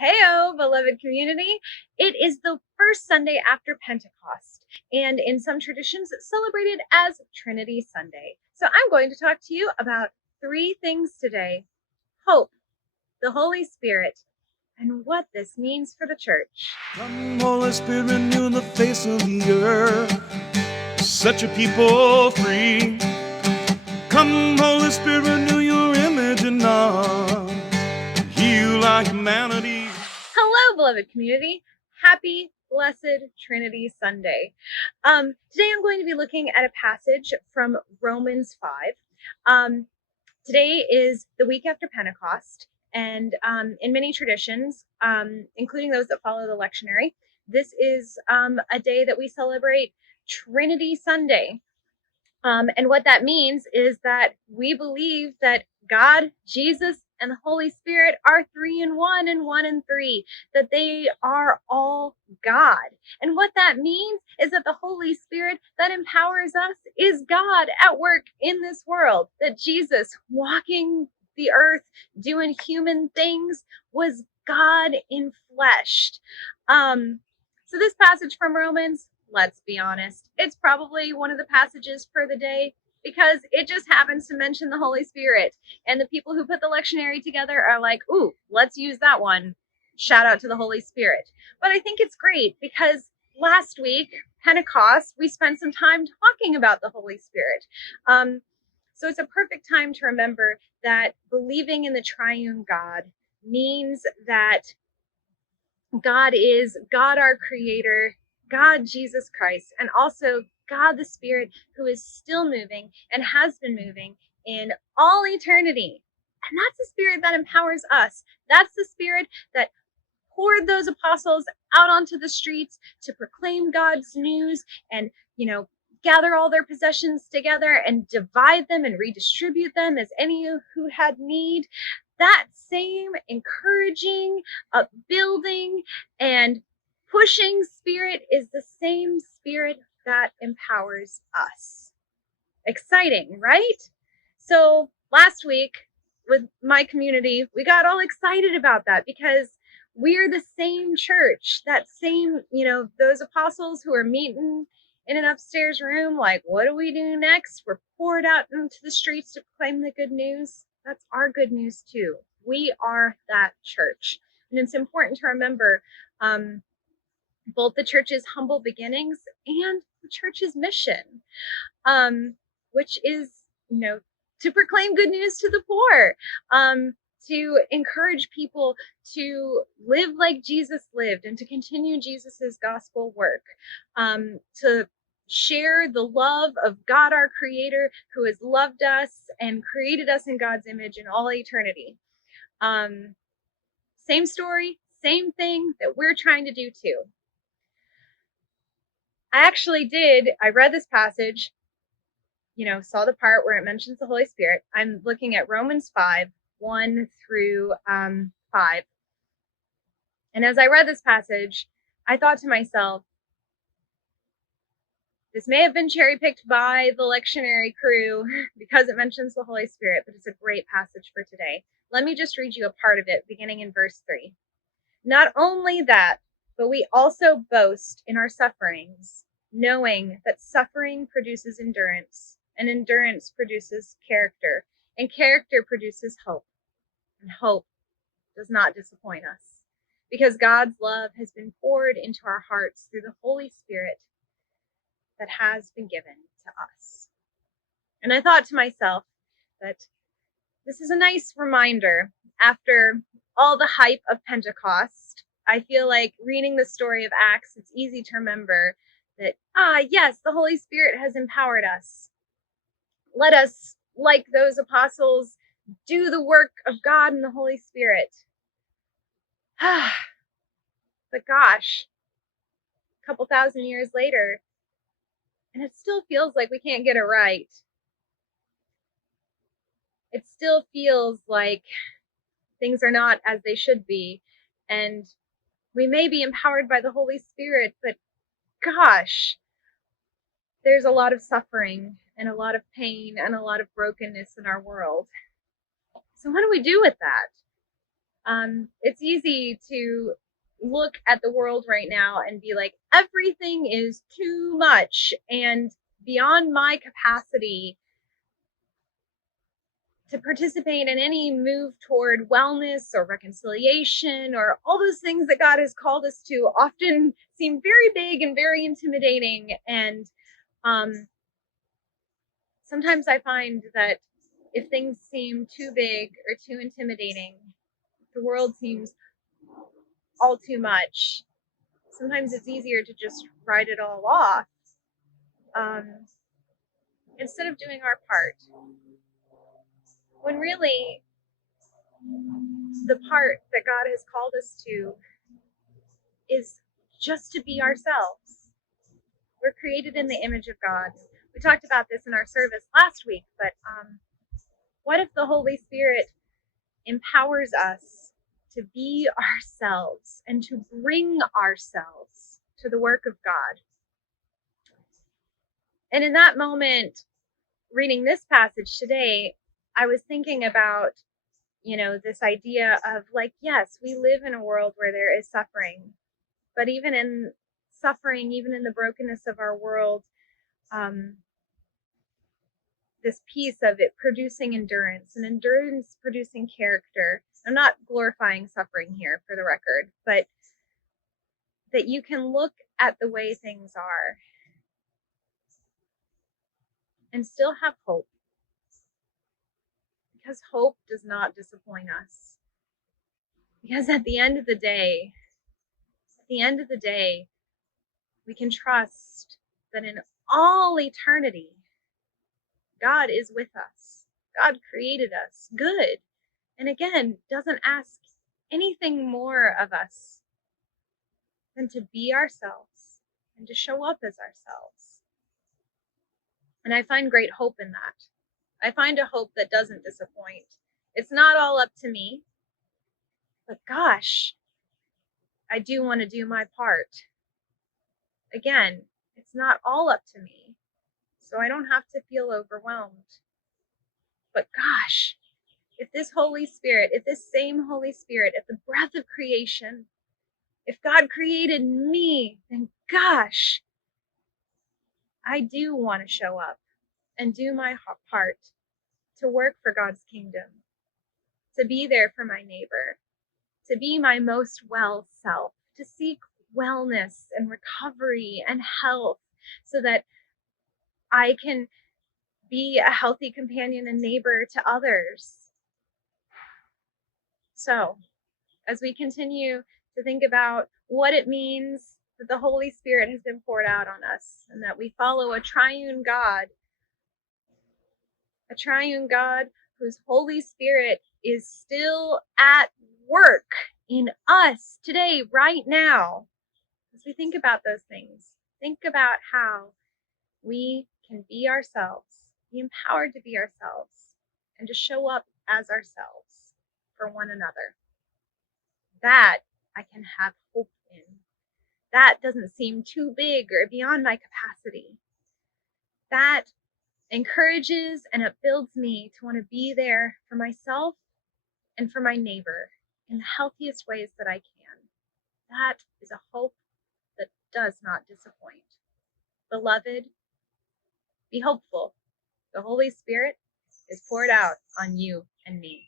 Heyo, beloved community. It is the first Sunday after Pentecost, and in some traditions, it's celebrated as Trinity Sunday. So I'm going to talk to you about three things today: hope, the Holy Spirit, and what this means for the church. Come, Holy Spirit, renew the face of the earth. Set your people free. Come, Holy Spirit, renew your image in us. Heal our humanity. Hello, beloved community. Happy, blessed Trinity Sunday. Today I'm going to be looking at a passage from Romans 5. Today is the week after Pentecost, and in many traditions, including those that follow the lectionary, this is a day that we celebrate Trinity Sunday. And what that means is that we believe that God, Jesus, and the Holy Spirit are three in one and one in three, that they are all God. And what that means is that the Holy Spirit that empowers us is God at work in this world, that Jesus walking the earth, doing human things, was God in flesh. So this passage from Romans, let's be honest, it's probably one of the passages for the day because it just happens to mention the Holy Spirit. And the people who put the lectionary together are like, ooh, let's use that one. Shout out to the Holy Spirit. But I think it's great because last week, Pentecost, we spent some time talking about the Holy Spirit. So it's a perfect time to remember that believing in the triune God means that God is God, our creator, God, Jesus Christ, and also God, the Spirit, who is still moving and has been moving in all eternity. And that's the Spirit that empowers us. That's the Spirit that poured those apostles out onto the streets to proclaim God's news and, gather all their possessions together and divide them and redistribute them as any who had need. That same encouraging, upbuilding, and pushing spirit is the same spirit that empowers us. Exciting, right? So last week with my community, we got all excited about that because we're the same church, that same, those apostles who are meeting in an upstairs room, like, what do we do next? We're poured out into the streets to proclaim the good news. That's our good news too. We are that church. And it's important to remember both the church's humble beginnings and the church's mission, which is, to proclaim good news to the poor, to encourage people to live like Jesus lived and to continue Jesus's gospel work, to share the love of God, our creator, who has loved us and created us in God's image in all eternity. Same story, same thing that we're trying to do too. I read this passage, saw the part where it mentions the Holy Spirit. I'm looking at Romans 5, 1 through 5. And as I read this passage, I thought to myself, this may have been cherry-picked by the lectionary crew because it mentions the Holy Spirit, but it's a great passage for today. Let me just read you a part of it, beginning in verse 3. Not only that, but we also boast in our sufferings, knowing that suffering produces endurance, and endurance produces character, and character produces hope. And hope does not disappoint us, because God's love has been poured into our hearts through the Holy Spirit that has been given to us. And I thought to myself that this is a nice reminder after all the hype of Pentecost. I feel like reading the story of Acts, it's easy to remember that, yes, the Holy Spirit has empowered us. Let us, like those apostles, do the work of God and the Holy Spirit. But gosh, a couple thousand years later, and it still feels like we can't get it right. It still feels like things are not as they should be. And we may be empowered by the Holy Spirit, but gosh, there's a lot of suffering and a lot of pain and a lot of brokenness in our world. So what do we do with that? It's easy to look at the world right now and be like, everything is too much and beyond my capacity to participate in any move toward wellness or reconciliation or all those things that God has called us to often seem very big and very intimidating. And sometimes I find that if things seem too big or too intimidating, the world seems all too much. Sometimes it's easier to just write it all off um, instead of doing our part. When really, the part that God has called us to is just to be ourselves. We're created in the image of God. We talked about this in our service last week, but what if the Holy Spirit empowers us to be ourselves and to bring ourselves to the work of God? And in that moment, reading this passage today, I was thinking about, this idea of like, yes, we live in a world where there is suffering, but even in suffering, even in the brokenness of our world, this piece of it producing endurance and endurance producing character. I'm not glorifying suffering here for the record, but that you can look at the way things are and still have hope, because hope does not disappoint us. Because at the end of the day, we can trust that in all eternity, God is with us. God created us good. And again, doesn't ask anything more of us than to be ourselves and to show up as ourselves. And I find great hope in that. I find a hope that doesn't disappoint. It's not all up to me, but gosh, I do want to do my part. Again, it's not all up to me, so I don't have to feel overwhelmed. But gosh, if this Holy Spirit, if this same Holy Spirit, if the breath of creation, if God created me, then gosh, I do want to show up and do my part to work for God's kingdom, to be there for my neighbor, to be my most well self, to seek wellness and recovery and health so that I can be a healthy companion and neighbor to others. So, as we continue to think about what it means that the Holy Spirit has been poured out on us and that we follow a triune God whose Holy Spirit is still at work in us today, right now. As we think about those things, think about how we can be ourselves, be empowered to be ourselves, and to show up as ourselves for one another. That I can have hope in. That doesn't seem too big or beyond my capacity. That encourages and it builds me to want to be there for myself and for my neighbor in the healthiest ways that I can. That is a hope that does not disappoint. Beloved, be hopeful. The Holy Spirit is poured out on you and me.